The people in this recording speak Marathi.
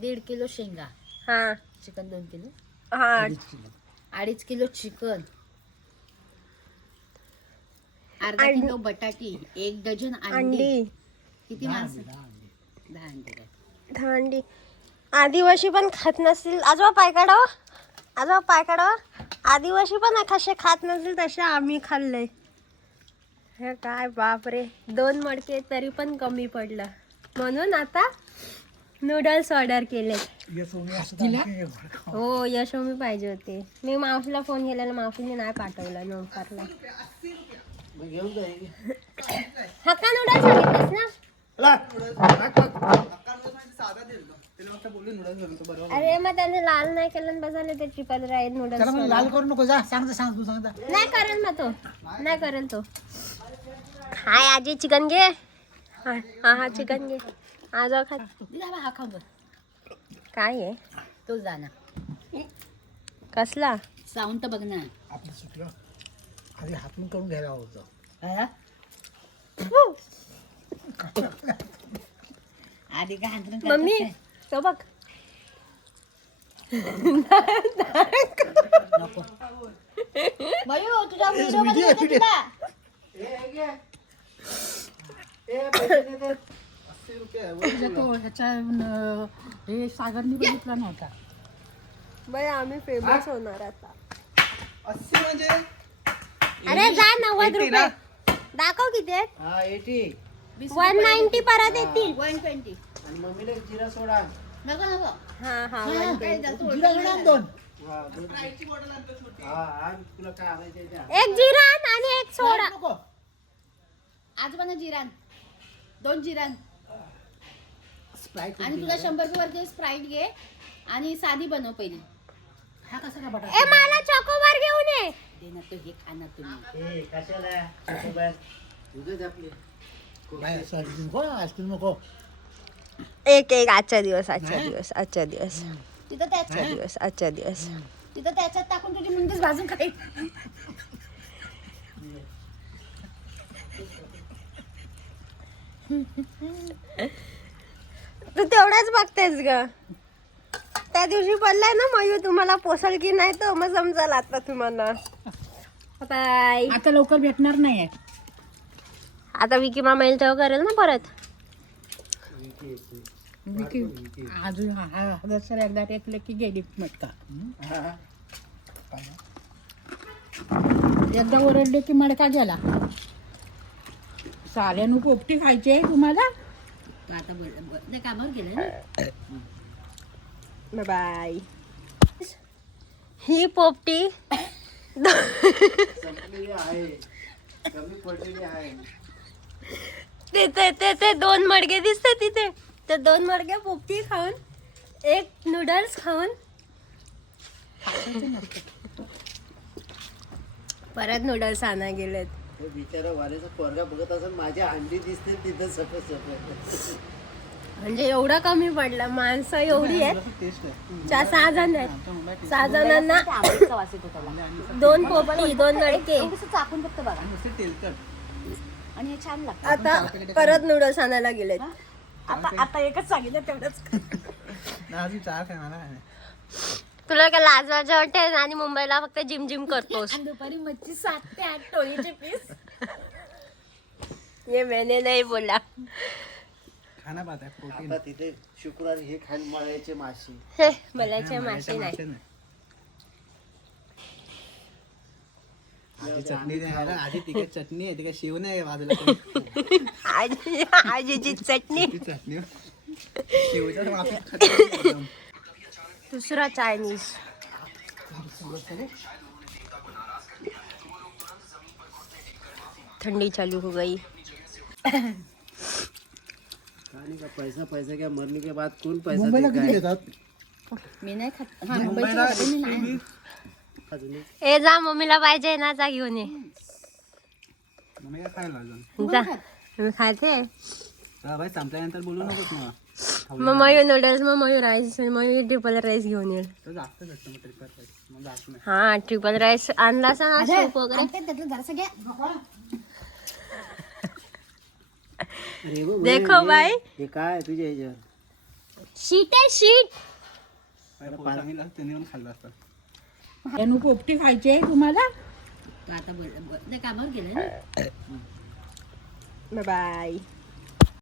1.5 किलो शेंगा, हा चिकन 2 किलो, हा 2.5 किलो चिकन, अर्धा अंडी. किलो बटाटी, 1 डझन अंडी. अंडी किती माणसं? 10 अंडी काय? अंडी. आदिवासी पण खात नसतील. आजोबा पाय काढावं, आजोबा पाय काढावं. आदिवासी पण कसे खात नसतील तसे आम्ही खाल्लंय. हे काय बापरे, 2 मडके तरी पण कमी पडलं. म्हणून आता नूडल्स ऑर्डर केले. हो यशोमी पाहिजे होते. मी मावशीला फोन केलेला, मावशीने नाही पाठवलं नोकरला. हक्का नूडल्स सांगितलंस ना. अरे मग त्याने लाल नाही केलं बसाले ते ट्रिपल राईस नूडल्स. लाल करू नको, जा सांग तू सांग. नाही करेल मग तो, नाही करेल तो. हाय आजी चिकन घे. हा हा चिकन घे. आज खा. हा खाऊ बघ. काय आहे तो जाना कसला साऊंड तर बघ ना. आपलं सुटलं आधी हातून करून घ्यायला होतं. हा? आधी काय हातरून करतात मम्मी काय? तो बघ. नको मयू तुझ्या व्हिडिओ मध्ये येते तुला. तो ह्याच्या हे सागरनी बघितला नव्हता. बाई आम्ही फेमस होणार आता. 80 म्हणजे अरे जा 90 रुपये दाखव किती आहेत. हा 80 190 परत येतील. 120 आणि मम्मीला जिरा सोडा. नको नको. हा हा हा, 120. काही जास्त जिरा ओरडू सोडा नको. 2. हा 2. हा आणि तुला काय आणायचं त्या. एक जिरा आणि एक सोडा. नको. आजोबांना जिरान 2 जिरान स्प्राईट आणि तुला 100 रुपये वरती स्प्राईट घे आणि साधी बनव पहिली. हा कसा काय बटाटा ए मला चॉकोबार घेऊन ये. दे ना तो हे खाना तुम्ही. ए कशाला चॉकोबार तुझंच आपली बाय आईस्क्रीम नको, आईस्क्रीम नको. एक एक आजचा दिवस आजचा दिवस आजचा दिवस तिथं त्याच्यात आजचा दिवस आजचा दिवस. तिथं त्याच्यात टाकून तुझी मुंडीच भाजून खाईल. तू तेवढाच बघतेस ग. त्या दिवशी पडलाय ना मयू तुम्हाला पोसल की नाही तर मग समजाल आता तुम्हाला. बाय. आता लवकर भेटणार नाही. आता विकी मामा येईल तेव्हा करेल ना परत. अजून दसरा एकदा टेकलं की गेली मटका. एकदा ओरडले की मडका गेला. साऱ्यानु पोपटी खायची आहे तुम्हाला. आता नाही कामावर गेले ना. बाय. ही पोपटी संपलेली आहे, कमी पडलेली आहे. तिथे ते 2 मडके दिसते तिथे. ते 2 मडके पोपटी खाऊन एक नूडल्स खाऊन परत नूडल्स आणा गेलेत. तो बिचारा वाल्याचा पोरगा बघत असेल माझ्या अंडी दिसते तिथं सफेद. म्हणजे एवढं कमी पडलं. माणसं एवढी आहेत. 6 जण आहेत. 6 जणांना 2 पोपटी 2 मडके. चाकून फक्त बघा आणि हे छान लागतं. आता परत नूडल्स आणायला गेलेत. आता एकच सांगितलं तेवढंच. तुला काय लाज वाटते वाटते आणि मुंबईला फक्त जिम जिम करतोस. आणि दुपारी मच्छी 7 ते 8 टोळीचे पीस. ये मैंने नाही बोला. खाना बात आहे प्रोटीन. आता तिथे शुक्रवारी हे खायला मळायचे मासे. हे मलाचे मासे नाही. आधी चटणी द्यायला, आधी तिखट चटणी आहे, तिकडे शिव नाही बाजूला. आजीची चटणी. चटणी शिवच्या वाफेत दुसरा चायनीज. ठंडी चालू हो गई. कहानी का पैसा पैसा क्या मरने के बाद कौन पैसा देगा? मी नाही खात. हा मुंबईच्या भाजी मी नाही. ए जा मम्मीला पाहिजे ना, जा घेऊन ये. मम्मी काय खायला जा मी खाते. भाई संपल्यानंतर बोलू नकोस मला. मग मयूर नूडल्स, मग Mayur rice, Mayur triple rice घेऊन येईल. तर जास्त भेटतं मग ट्रिपल राईस. मग जास्त नाही. हा ट्रिपल राईस आणला असा ना सूप वगैरे. त्यातलं जरासं घ्या. अरे वो देखो भाई हे काय तुझ्या ह्याच्यावर शीट आहे शीट. सांगितलं त्यांनी पण खाल्लं असतं. रेणू पोपटी खायची आहे तुम्हाला. तू आता कामावर गेले ना. बाय.